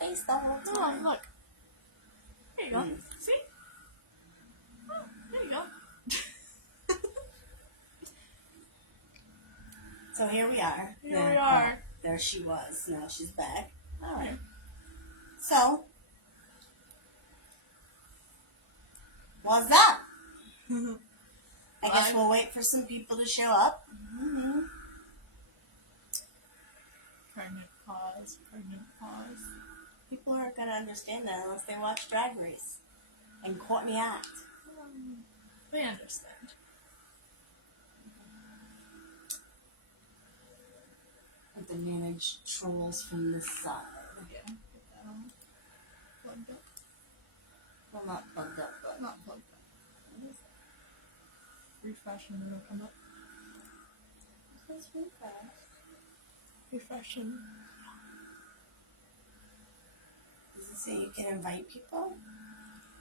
face the whole Oh, time. look. There you go. See? Oh, there you go. So here we are. Here we are. There she was. Now she's back. All right. So, what's up? I guess we'll wait for some people to show up. Mm-hmm. Pregnant pause. Pregnant pause. People aren't going to understand that unless they watch Drag Race and Courtney Act. They understand. I have to manage trolls from this side. Yeah. Get that on. Plugged up. Well, not plugged up, but Not plugged up. what is it? Refresh and it'll come up. This is really fast. Refreshing. Does it say you can invite people?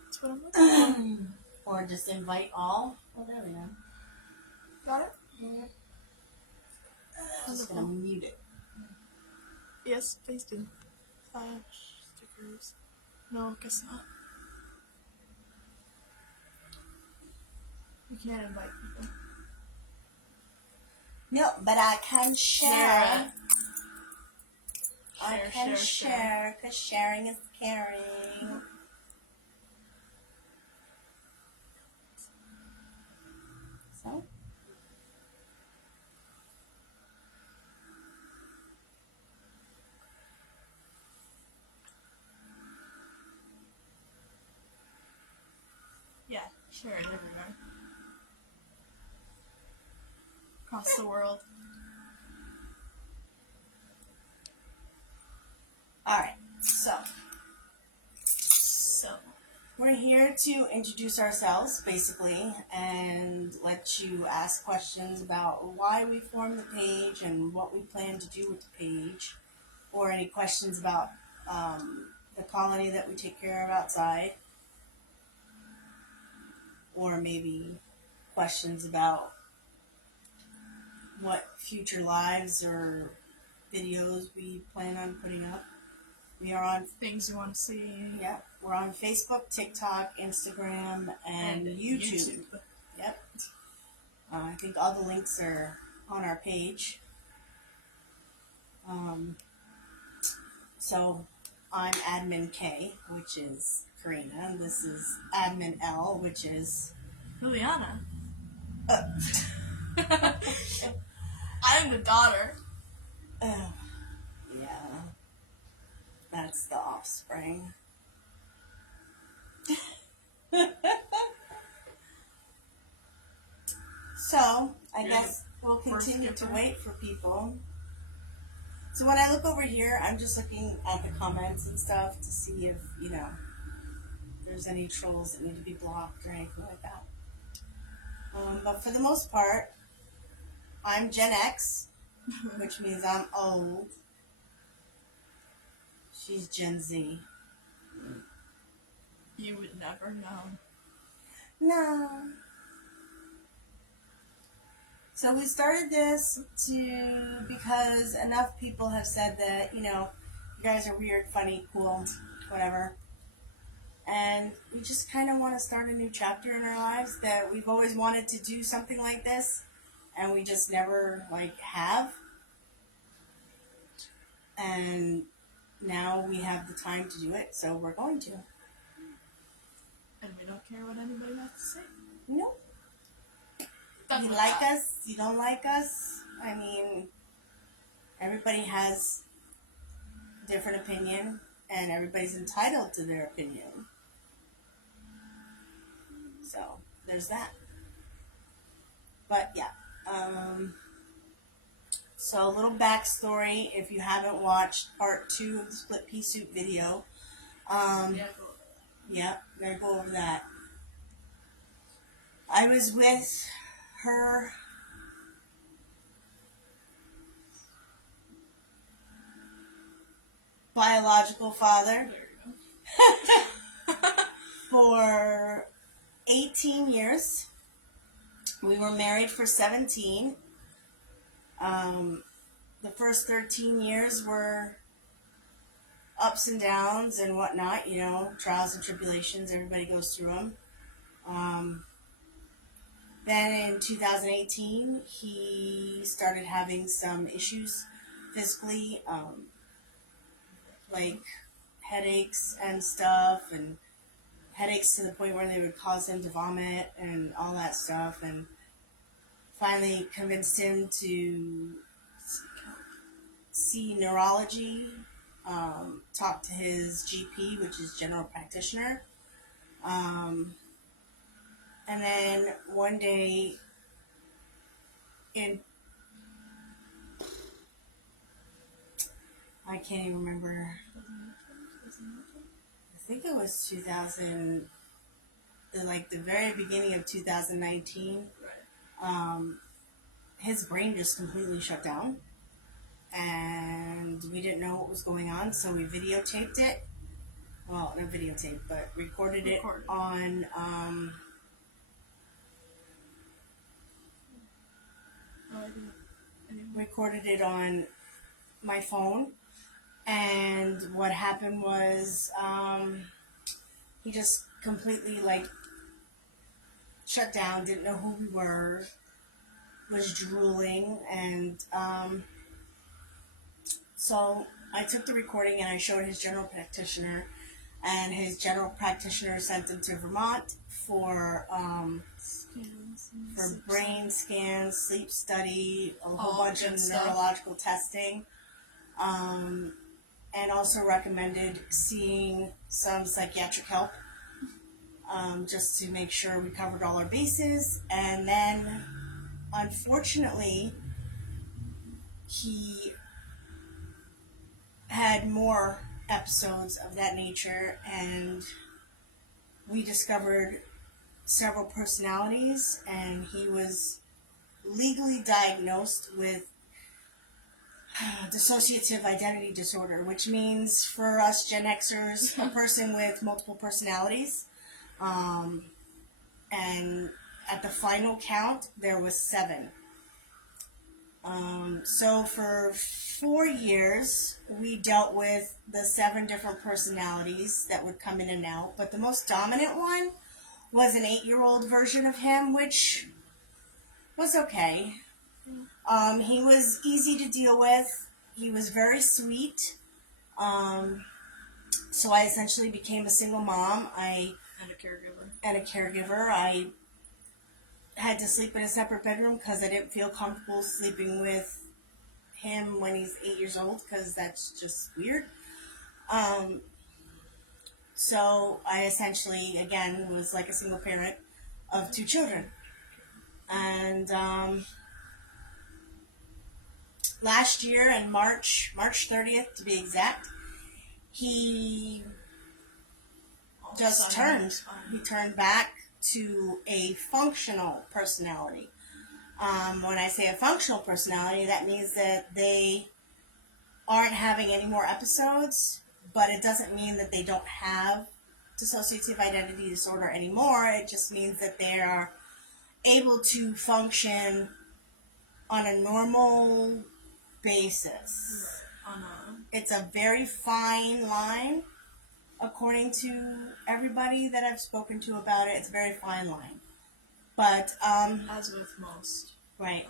That's what I'm looking for. Or just invite all? Oh, there we go. Got it? Yeah. I'm just going to mute it. Yes, please do. Stickers. No, guess not. You can't invite people. No, but I can share. I can Share. share, because sharing is caring. Nope. So? Yeah, share it everywhere. Across the world. Alright, so So, we're here to introduce ourselves, basically, and let you ask questions about why we formed the page and what we plan to do with the page, or any questions about the colony that we take care of outside, or maybe questions about what future lives or videos we plan on putting up. We are on, things you want to see. yep, we're on Facebook, TikTok, Instagram, and YouTube. Yep. I think all the links are on our page. So I'm Admin K, which is Karina, and this is Admin L, which is Liliana. I'm the daughter. yeah, that's the offspring. So, I guess we'll continue to wait for people. So when I look over here, I'm just looking at the comments and stuff to see if, there's any trolls that need to be blocked or anything like that. But for the most part, I'm Gen X, which means I'm old. She's Gen Z. You would never know. No. So we started this because enough people have said that, you guys are weird, funny, cool, whatever. And we just kind of want to start a new chapter in our lives, that we've always wanted to do something like this, and we just never, have. And now we have the time to do it, so we're going to. And we don't care what anybody has to say. Nope. That's You what like that- us, you don't like us. I mean, everybody has a different opinion, and everybody's entitled to their opinion. So, there's that. But, yeah. So, a little backstory, if you haven't watched part 2 of the split pea soup video. Yeah, we're going to go over that. I was with her biological father for 18 years. We were married for 17. The first 13 years were ups and downs and whatnot, you know, trials and tribulations. Everybody goes through them. Then in 2018, he started having some issues physically, like headaches and stuff, and headaches to the point where they would cause him to vomit and all that stuff. And finally convinced him to see neurology, talk to his GP, which is general practitioner. And then one day in, I can't even remember, I think it was 2000, like the very beginning of 2019, his brain just completely shut down. And we didn't know what was going on, so we videotaped it. Well, not videotaped, but recorded it on recorded it on my phone. And what happened was he just completely like shut down, didn't know who we were, was drooling, and so I took the recording and I showed his general practitioner, and his general practitioner sent him to Vermont for brain scans, sleep study, a whole bunch of neurological testing, and also recommended seeing some psychiatric help, just to make sure we covered all our bases. And then, unfortunately, he had more episodes of that nature, and we discovered several personalities, and he was legally diagnosed with dissociative identity disorder, which means for us Gen Xers, a person with multiple personalities. And at the final count, there was 7. So for 4 years, we dealt with the 7 different personalities that would come in and out. But the most dominant one was an 8-year-old version of him, which was okay. He was easy to deal with. He was very sweet. So I essentially became a single mom. And a caregiver. I had to sleep in a separate bedroom because I didn't feel comfortable sleeping with him when he's 8 years old, because that's just weird. So I essentially, again, was like a single parent of 2 children. And last year in March 30th to be exact, he just turned. He turned back to a functional personality. When I say a functional personality, that means that they aren't having any more episodes, but it doesn't mean that they don't have dissociative identity disorder anymore. It just means that they are able to function on a normal basis. It's a very fine line. According to everybody that I've spoken to about it, it's a very fine line. But, as with most. Right.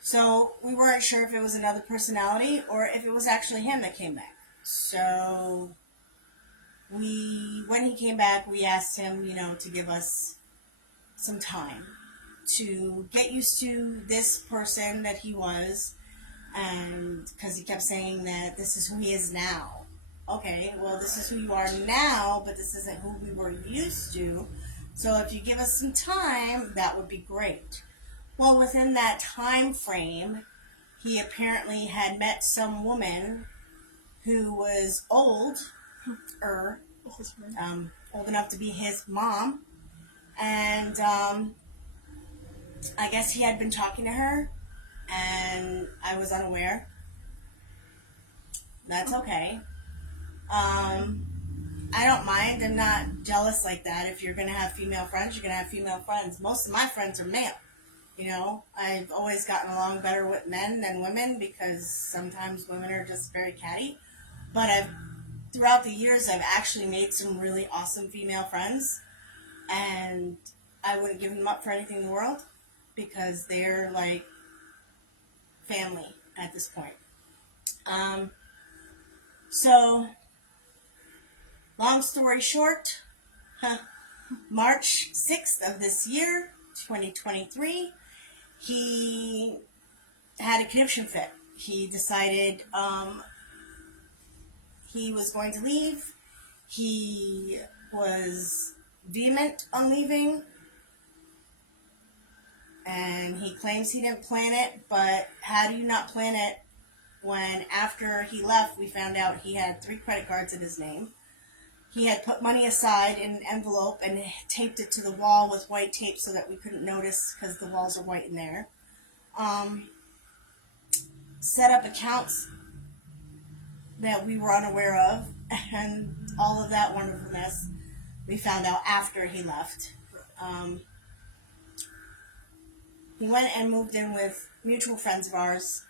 So, we weren't sure if it was another personality or if it was actually him that came back. So, when he came back, we asked him, to give us some time to get used to this person that he was, and because he kept saying that this is who he is now. Okay, well, this is who you are now, but this isn't who we were used to. So if you give us some time, that would be great. Well, within that time frame, he apparently had met some woman who was old enough to be his mom. And I guess he had been talking to her, and I was unaware. That's okay. I don't mind. I'm not jealous like that. If you're going to have female friends, you're going to have female friends. Most of my friends are male. I've always gotten along better with men than women because sometimes women are just very catty. But I've throughout the years, I've actually made some really awesome female friends, and I wouldn't give them up for anything in the world because they're like family at this point. So, long story short, March 6th of this year, 2023, he had a conniption fit. He decided he was going to leave. He was vehement on leaving, and he claims he didn't plan it, but how do you not plan it when after he left we found out he had 3 credit cards in his name? He had put money aside in an envelope and taped it to the wall with white tape so that we couldn't notice because the walls are white in there. Set up accounts that we were unaware of, and all of that wonderfulness we found out after he left. He went and moved in with mutual friends of ours,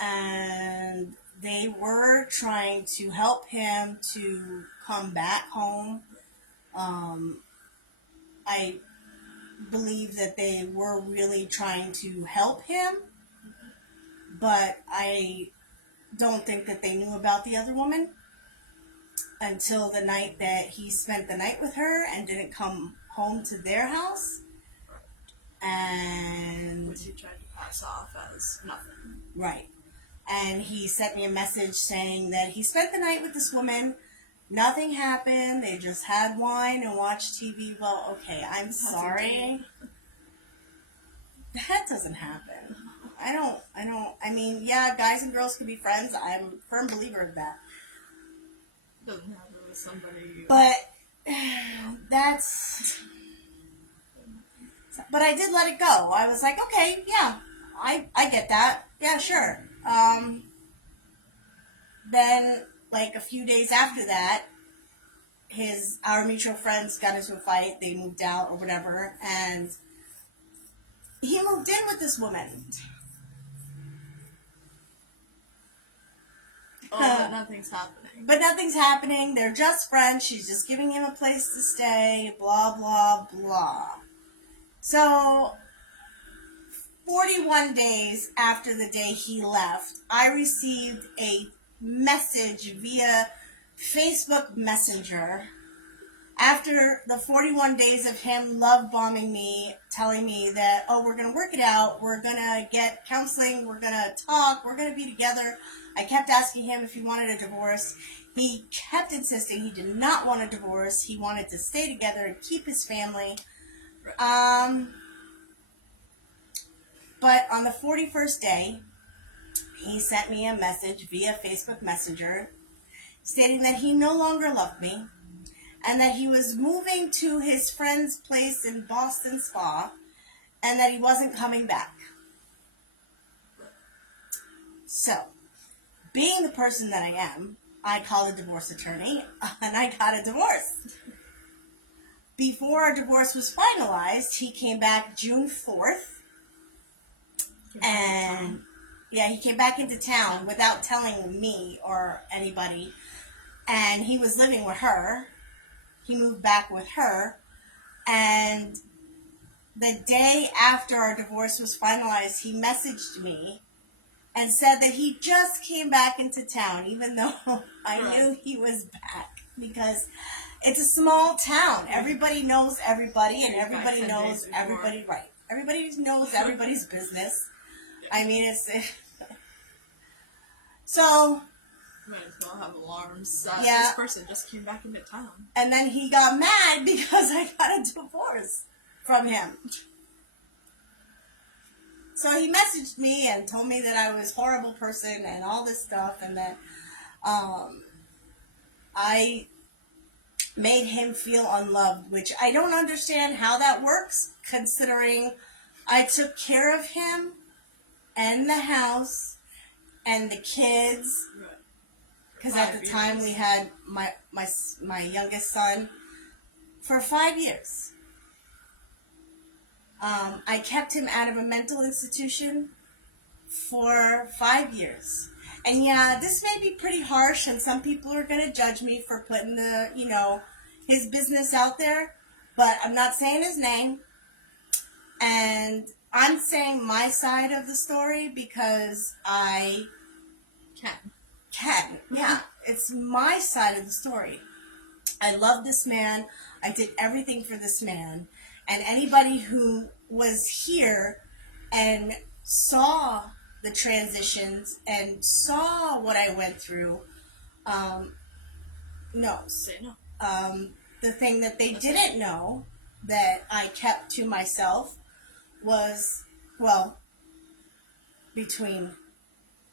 and they were trying to help him to come back home. I believe that they were really trying to help him, but I don't think that they knew about the other woman until the night that he spent the night with her and didn't come home to their house. And Which he tried to pass off as nothing. right. And he sent me a message saying that he spent the night with this woman. Nothing happened. They just had wine and watched TV. Well, okay, I'm sorry. That doesn't happen. I mean, yeah, guys and girls can be friends. I'm a firm believer of that. Doesn't happen with somebody. But but I did let it go. I was like, okay, yeah, I get that. Yeah, sure. Then, like a few days after that, our mutual friends got into a fight. They moved out or whatever, and he moved in with this woman. Oh, but nothing's happening. But nothing's happening. They're just friends. She's just giving him a place to stay. Blah, blah, blah. So, 41 days after the day he left, I received a message via Facebook Messenger after the 41 days of him love bombing me, telling me that, oh, we're going to work it out, we're going to get counseling, we're going to talk, we're going to be together. I kept asking him if he wanted a divorce. He kept insisting he did not want a divorce. He wanted to stay together and keep his family. But on the 41st day, he sent me a message via Facebook Messenger stating that he no longer loved me and that he was moving to his friend's place in Boston Spa and that he wasn't coming back. So, being the person that I am, I called a divorce attorney and I got a divorce. Before our divorce was finalized, he came back June 4th. And yeah, he came back into town without telling me or anybody. And he was living with her. He moved back with her. And the day after our divorce was finalized, he messaged me and said that he just came back into town, even though I knew he was back. Because it's a small town. Everybody knows everybody, and everybody knows everybody, right. Everybody knows everybody's business. I mean, it's... So... Might as well have alarms set. Yeah. This person just came back into town. And then he got mad because I got a divorce from him. So he messaged me and told me that I was a horrible person and all this stuff, and that I made him feel unloved, which I don't understand how that works, considering I took care of him and the house and the kids. Right. Because at the time we had my youngest son for 5 years. I kept him out of a mental institution for 5 years. And yeah, this may be pretty harsh, and some people are going to judge me for putting his business out there, but I'm not saying his name. And I'm saying my side of the story because I can. Yeah, it's my side of the story. I love this man. I did everything for this man. And anybody who was here and saw the transitions and saw what I went through knows. Say no. The thing that they didn't know that I kept to myself was, well, between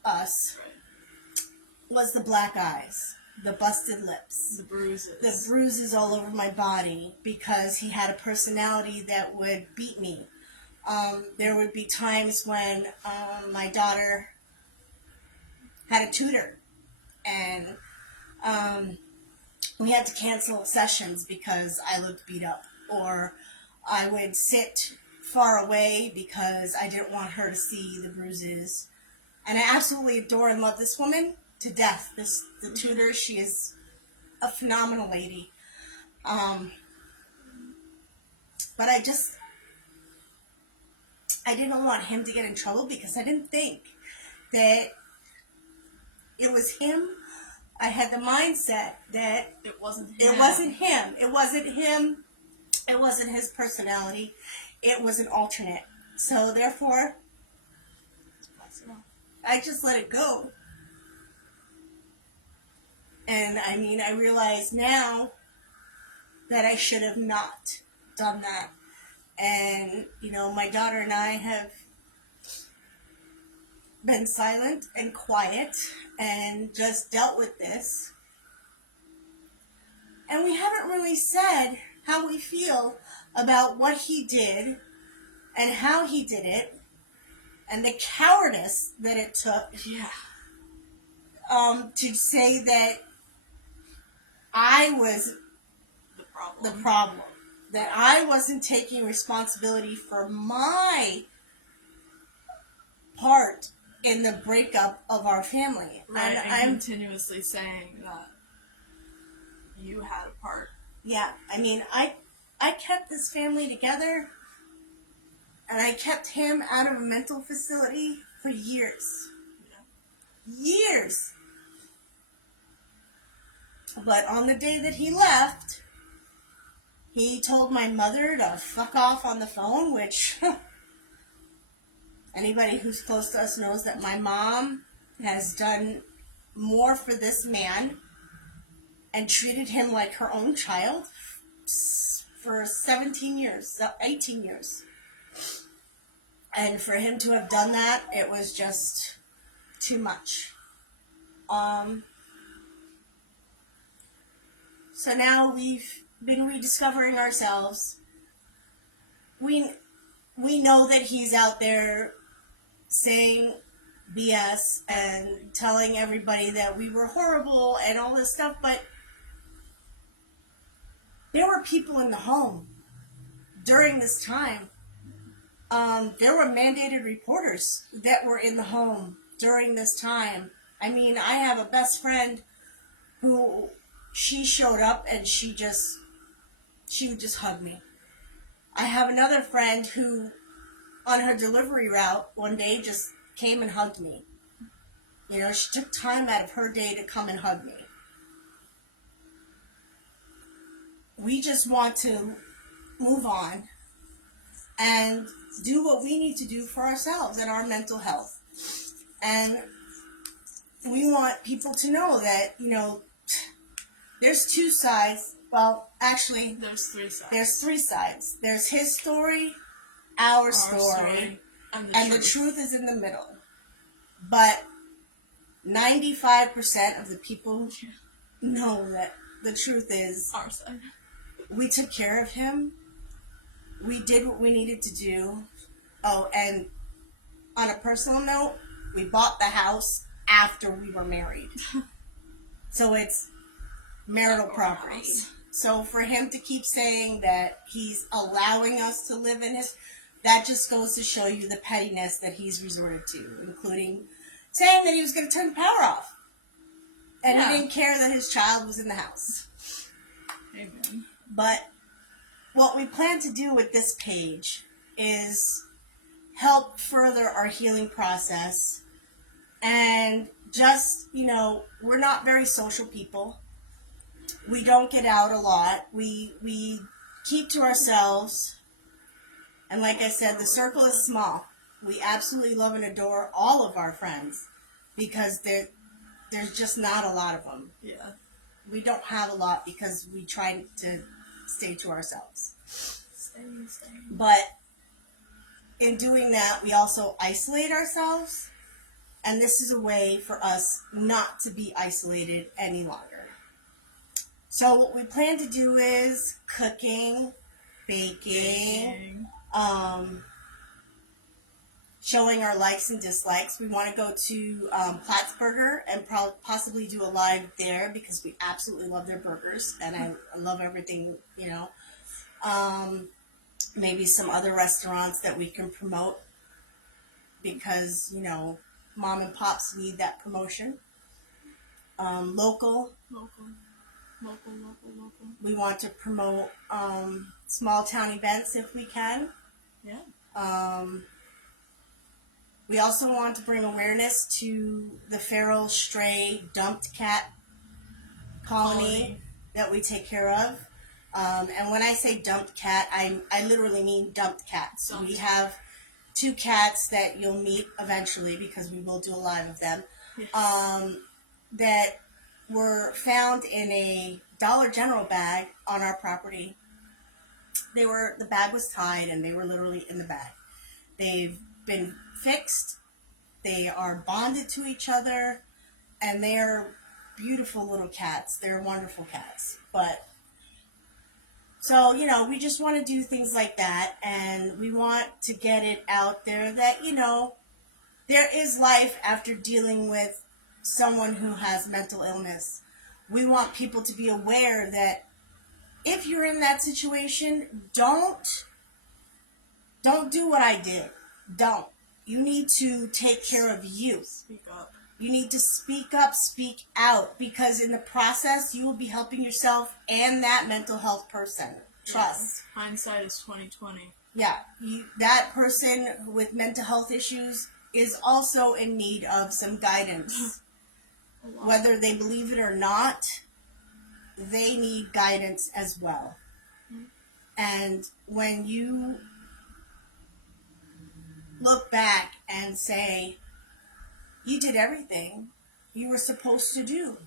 us, was the black eyes, the busted lips, The bruises. the bruises all over my body, because he had a personality that would beat me. There would be times when my daughter had a tutor, and we had to cancel sessions because I looked beat up, or I would sit far away because I didn't want her to see the bruises. And I absolutely adore and love this woman to death. The tutor, she is a phenomenal lady. But I didn't want him to get in trouble because I didn't think that it was him. I had the mindset that It wasn't him. it wasn't him. It wasn't him. It wasn't his personality. It was an alternate. So therefore, I just let it go. And I mean, I realize now that I should have not done that. And, my daughter and I have been silent and quiet and just dealt with this. And we haven't really said how we feel about what he did and how he did it and the cowardice that it took to say that I was the problem, that I wasn't taking responsibility for my part in the breakup of our family. Right, And I'm continuously saying that you had a part. Yeah, I mean, I kept this family together, and I kept him out of a mental facility for years. Years. But on the day that he left, he told my mother to fuck off on the phone, which anybody who's close to us knows that my mom has done more for this man and treated him like her own child for 17 years, 18 years. And for him to have done that, it was just too much. So now we've been rediscovering ourselves. We know that he's out there saying BS and telling everybody that we were horrible and all this stuff, but there were people in the home during this time. There were mandated reporters that were in the home during this time. I mean, I have a best friend who, she showed up and she would just hug me. I have another friend who, on her delivery route, one day just came and hugged me. She took time out of her day to come and hug me. We just want to move on and do what we need to do for ourselves and our mental health. And we want people to know that, there's two sides. Well, actually, There's three sides. there's three sides. There's his story, our story, and the truth is in the middle. But 95% of the people know that the truth is Our side. we took care of him. We did what we needed to do. Oh, and on a personal note, we bought the house after we were married. So it's marital property. So for him to keep saying that he's allowing us to live in his, that just goes to show you the pettiness that he's resorted to, including saying that he was going to turn the power off. And Yeah. he didn't care that his child was in the house. Amen. But what we plan to do with this page is help further our healing process. And just, we're not very social people. We don't get out a lot. We keep to ourselves. And like I said, the circle is small. We absolutely love and adore all of our friends because there's just not a lot of them. Yeah. We don't have a lot because we try to stay to ourselves. Stay. But in doing that, we also isolate ourselves. And this is a way for us not to be isolated any longer. So what we plan to do is cooking, baking, showing our likes and dislikes. We want to go to Plattsburgher and possibly do a live there because we absolutely love their burgers and I love everything, maybe some other restaurants that we can promote because, mom and pops need that promotion. Local. We want to promote small town events if we can. Yeah. We also want to bring awareness to the feral, stray, dumped cat colony that we take care of. And when I say dumped cat, I literally mean dumped cats. Dumped. We have 2 cats that you'll meet eventually because we will do a live of them. Yes. That were found in a Dollar General bag on our property. The bag was tied and they were literally in the bag. They've been fixed. They are bonded to each other and they are beautiful little cats. They're wonderful cats. So, we just want to do things like that and we want to get it out there that, there is life after dealing with someone who has mental illness. We want people to be aware that if you're in that situation, don't do what I did. Don't. You need to take care of you. Speak up. You need to speak up, speak out, because in the process, you will be helping yourself and that mental health person. Trust. Yeah. Hindsight is 20/20. Yeah, that person with mental health issues is also in need of some guidance. Whether they believe it or not, they need guidance as well. And when you look back and say, you did everything you were supposed to do,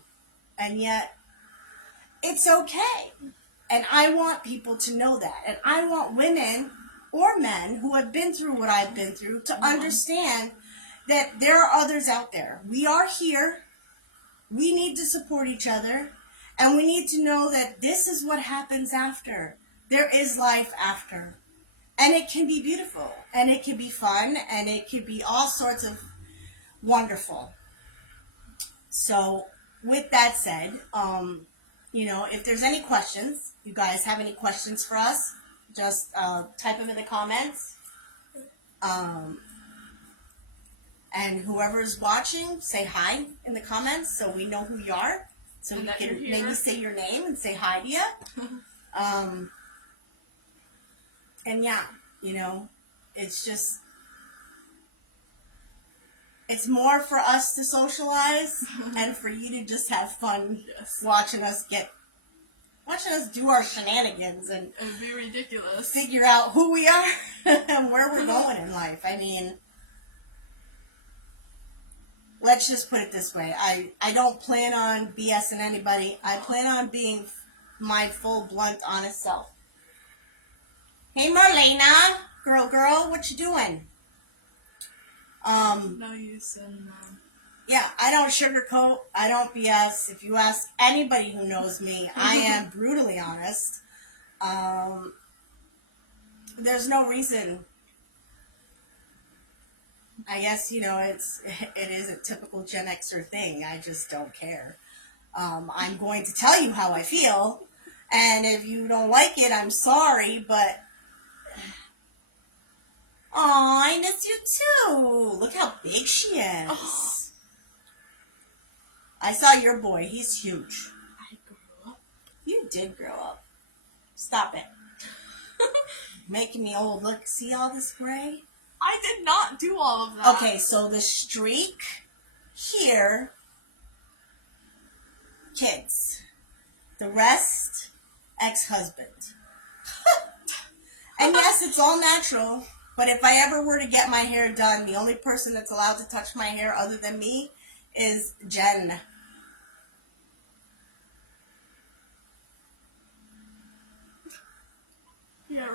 and yet it's okay. And I want people to know that. And I want women or men who have been through what I've been through to understand that there are others out there. We are here. We need to support each other. And we need to know that this is what happens after. There is life after. And it can be beautiful. And it can be fun. And it can be all sorts of wonderful. So, with that said, if there's any questions, you guys have any questions for us, just type them in the comments. And whoever's watching, say hi in the comments so we know who you are. So and we that can you're here. maybe say your name and say hi to you. And yeah, it's just, it's more for us to socialize and for you to just have fun watching us do our shenanigans and be ridiculous. Figure out who we are and where we're going in life. I mean, let's just put it this way. I don't plan on BSing anybody. I plan on being my full, blunt, honest self. Hey, Marlena. Girl, what you doing? No use in... Yeah, I don't sugarcoat. I don't BS. If you ask anybody who knows me, I am brutally honest. There's no reason. I guess, it is a typical Gen Xer thing. I just don't care. I'm going to tell you how I feel. And if you don't like it, I'm sorry, but... Aw, I miss you too. Look how big she is. Oh, I saw your boy. He's huge. I grew up. You did grow up. Stop it. Making me old. Look, see all this gray? I did not do all of that. Okay, so the streak here, kids. The rest, ex-husband. And yes, it's all natural. But if I ever were to get my hair done, the only person that's allowed to touch my hair other than me is Jen.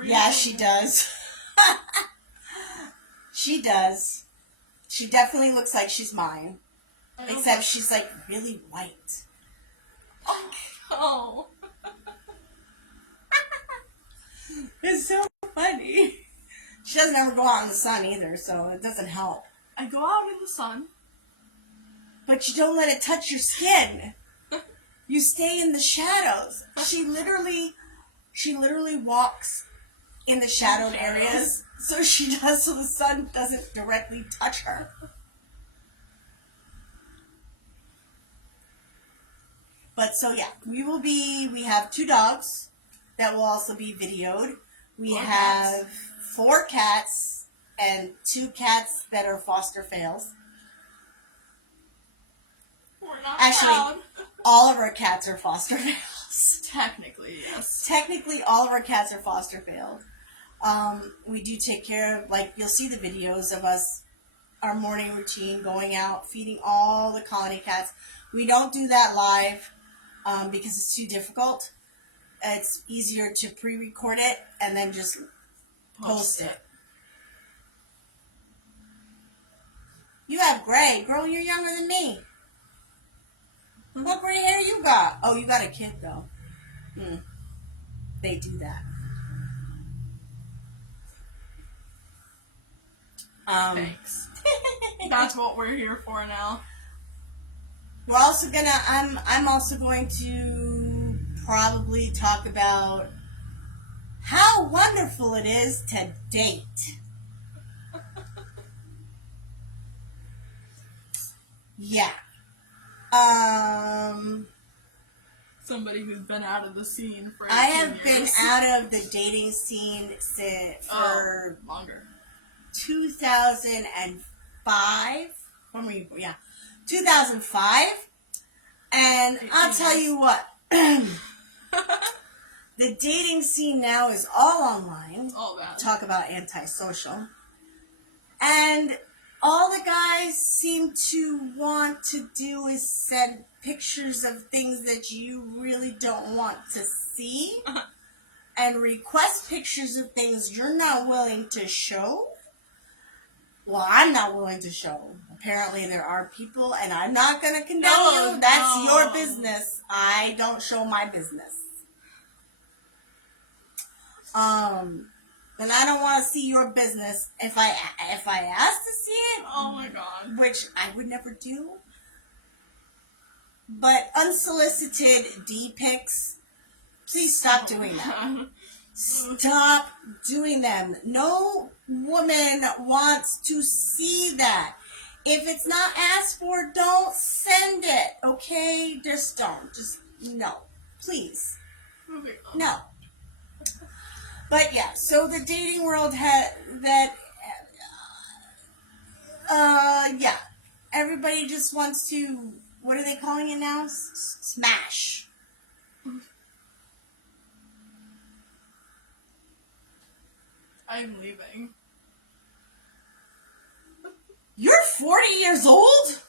Yeah, she does. She does. She definitely looks like she's mine. Except she's like really white. Oh. It's so funny. She doesn't ever go out in the sun either, so it doesn't help. I go out in the sun. But you don't let it touch your skin. You stay in the shadows. She literally walks in the shadowed areas. So she does, so the sun doesn't directly touch her. But so yeah, we have 2 dogs that will also be videoed. We 4 have cats. 4 cats and 2 cats that are foster fails. We're not Actually, proud. all of our cats are foster fails. Technically, yes. Technically, all of our cats are foster failed. We do take care of, like, you'll see the videos of us, our morning routine, going out, feeding all the colony cats. We don't do that live because it's too difficult. It's easier to pre-record it and then just post it. You have gray. Girl, you're younger than me. What gray hair you got? Oh, you got a kid, though. They do that. Thanks. That's what we're here for now. We're also gonna. I'm also going to probably talk about how wonderful it is to date. Yeah. Somebody who's been out of the scene for 18 I have been years. out of the dating scene for longer. 2005. When were you? Yeah, 2005. And I'll tell you what. The dating scene now is all online. All that. Talk about antisocial. And all the guys seem to want to do is send pictures of things that you really don't want to see and request pictures of things you're not willing to show. Well, I'm not willing to show. Apparently there are people, and I'm not going to condemn you. That's your business. I don't show my business. And I don't want to see your business. If I ask to see it, Oh my god. which I would never do, but unsolicited D pics, please stop doing that. Stop doing them. No woman wants to see that. If it's not asked for, don't send it. Okay? Just don't. Just no. Please. Moving on. No. But yeah, so the dating world had that. Yeah. Everybody just wants to. What are they calling it now? Smash. I'm leaving. You're 40 years old?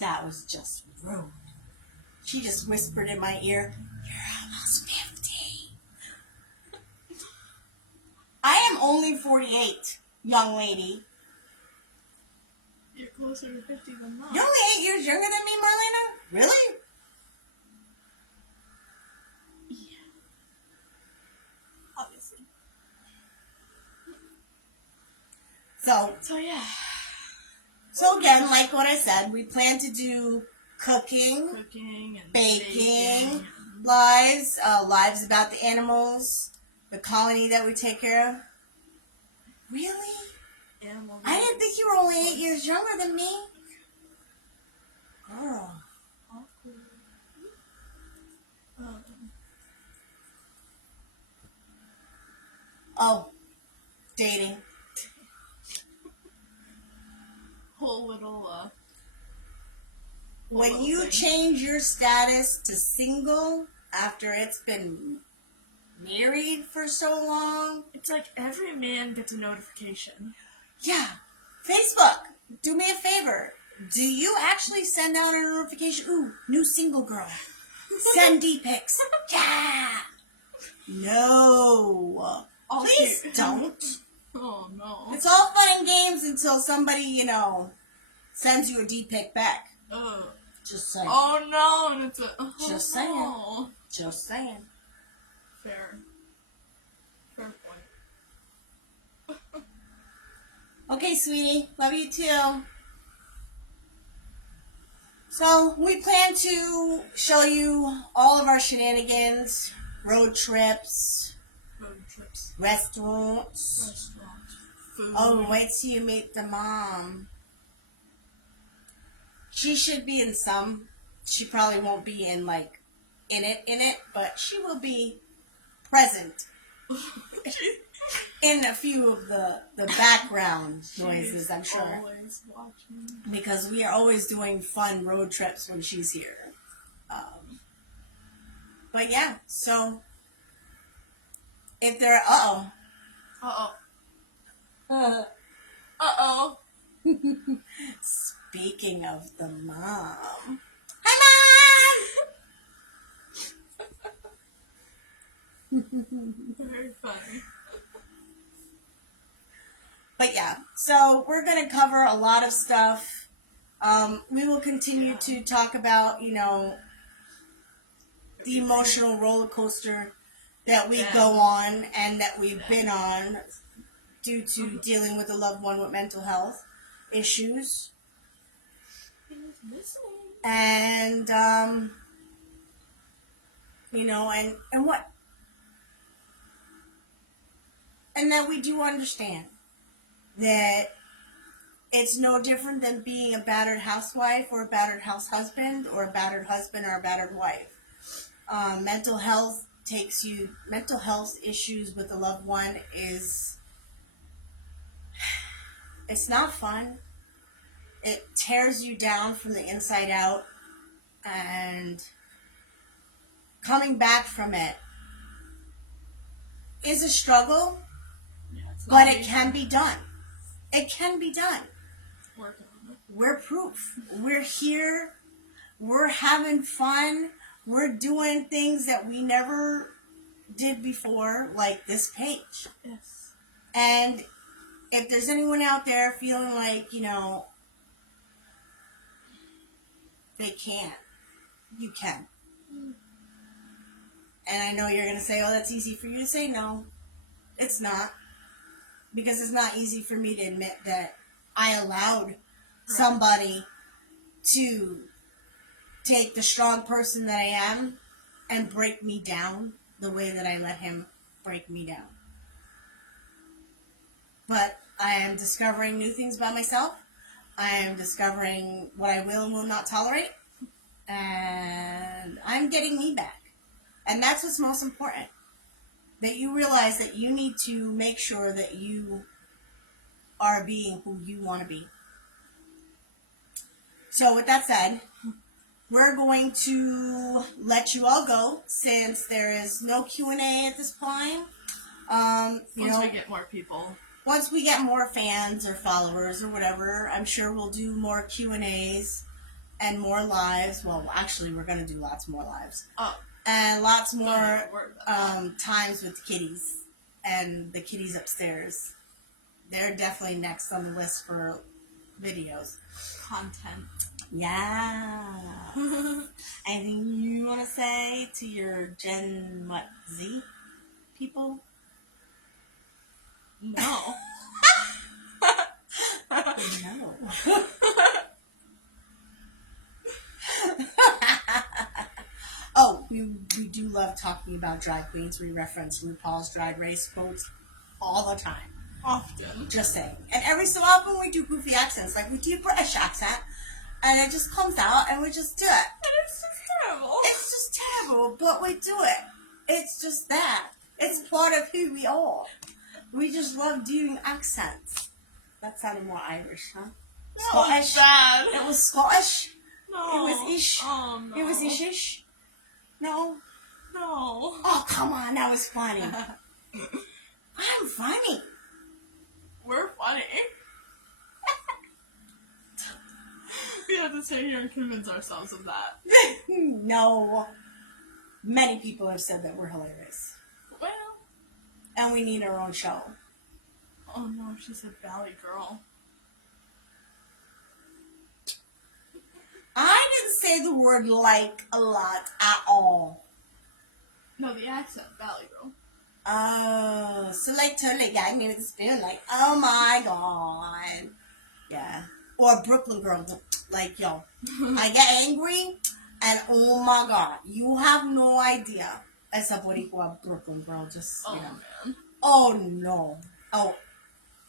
That was just rude. She just whispered in my ear, "You're almost 50. I am only 48, young lady. You're closer to 50 than that. You're only 8 years younger than me, Marlena? Really? Yeah. Obviously. So yeah. So again, like what I said, we plan to do cooking, Cooking and baking, lives about the animals, the colony that we take care of. Really? Yeah, well, I didn't think you were only 8 years younger than me. Girl. awkward. Um, Oh, dating. whole little, When little you thing. change your status to single after it's been married for so long, It's like every man gets a notification. yeah. Facebook, do me a favor. Do you actually send out a notification? Ooh, new single girl. Send D-pics. Yeah. No. All Please cute. don't. Oh no. It's all fun and games until somebody, sends you a D-pic back. Just saying. Oh no, and it's a. Oh, Just saying. no. Just saying. Fair. Fair point. Okay, sweetie. Love you too. So, we plan to show you all of our shenanigans, road trips, Road trips, restaurants. restaurants, food. Oh, wait till you meet the mom. She should be in some. She probably won't be in it, but she will be present in a few of the background noises, She's I'm sure. Always watching. Because we are always doing fun road trips when she's here. But yeah, so if there, Uh uh-oh. oh. Speaking of the mom. Hi, Mom! Very funny. But yeah, so we're going to cover a lot of stuff. We will continue to talk about, the emotional roller coaster that we go on and that we've been on due to dealing with a loved one with mental health issues. He's missing. And, and what? And that we do understand that it's no different than being a battered housewife or a battered house husband or a battered husband or a battered wife. Mental health issues with a loved one it's not fun. It tears you down from the inside out, and coming back from it is a struggle, Yeah, it's not but it easy. can be done. It can be done. Working on it. We're proof. We're here. We're having fun. We're doing things that we never did before, like this page. Yes. And if there's anyone out there feeling like, they can't, you can. And I know you're going to say, oh, that's easy for you to say. No, it's not. Because it's not easy for me to admit that I allowed somebody to take the strong person that I am and break me down the way that I let him break me down. But I am discovering new things about myself. I am discovering what I will and will not tolerate. And I'm getting me back. And that's what's most important. That you realize that you need to make sure that you are being who you want to be. So with that said, we're going to let you all go since there is no Q&A at this point. Once we get more people. Once we get more fans or followers or whatever, I'm sure we'll do more Q&As and more lives. Well, actually, we're going to do lots more lives. Oh. And lots Don't more even worry about that. times with the kitties and the kitties upstairs. They're definitely next on the list for videos. Content. Yeah. Anything you want to say to your Gen Z people? No. No. Oh, we do love talking about drag queens. We reference RuPaul's Drag Race quotes all the time. Often. Just saying. And every so often we do goofy accents, like we do a British accent, and it just comes out, and we just do it. And it's just terrible. It's just terrible, but we do it. It's just that. It's part of who we are. We just love doing accents. That sounded more Irish, huh? That was bad. It was Scottish. No. It was ish. Oh, no. It was ish-ish. No. No. Oh, come on. That was funny. I'm funny. We're funny. We have to sit here and convince ourselves of that. No. Many people have said that we're hilarious. Well. And we need our own show. Oh no, she said Valley Girl. I didn't say the word like a lot at all. No, the accent, Valley Girl. Oh, so like totally gagged me with a spoon, like, oh my god. Yeah. Or Brooklyn girl, like, yo, I get angry, and oh my god, you have no idea. Esa Boricua Brooklyn girl, just, Oh you know. man. Oh no. Oh,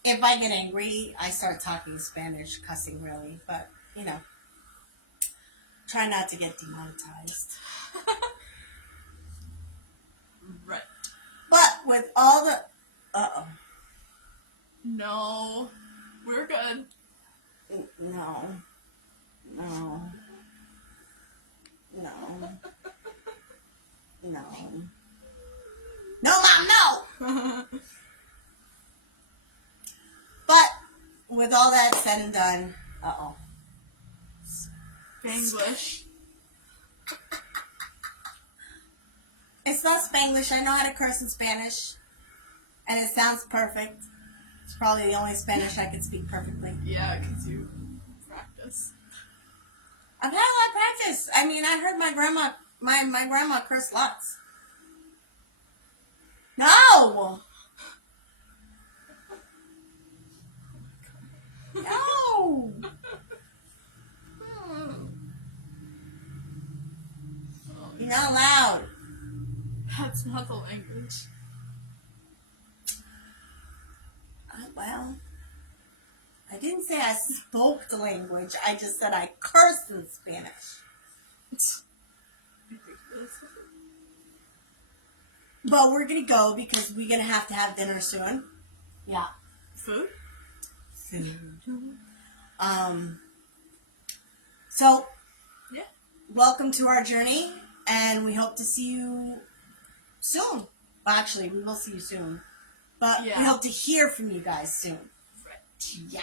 if I get angry, I start talking Spanish, cussing really, but, you know. Try not to get demonetized. Right. But with all the... Uh-oh. No. We're good. No. No. No. No. No, Mom, no! But with all that said and done, uh-oh. Spanglish. It's not Spanglish. I know how to curse in Spanish. And it sounds perfect. It's probably the only Spanish I can speak perfectly. Yeah, because you practice. I've had a lot of practice. I mean, I heard my grandma curse lots. No! No! You're not allowed. That's not the language. Well, I didn't say I spoke the language. I just said I cursed in Spanish. But we're going to go because we're going to have dinner soon. Yeah. Food? So, Yeah. welcome to our journey, and we hope to see you soon. Well, actually, we will see you soon. But we Yeah. hope to hear from you guys soon. Right. Yeah.